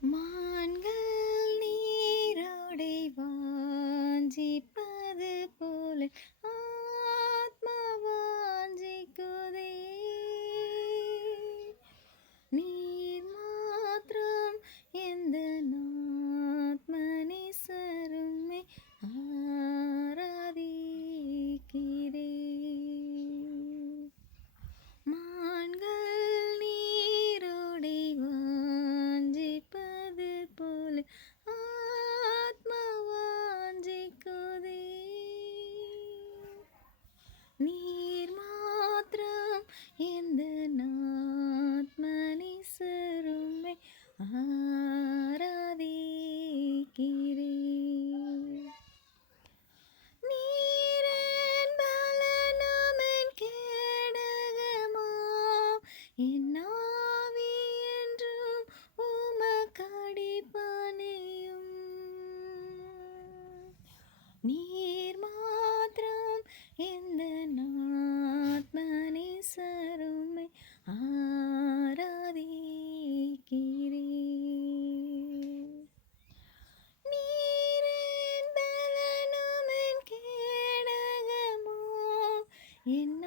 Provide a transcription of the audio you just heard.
மான்கள் நீரோடை வாஞ்சிப்பது போல in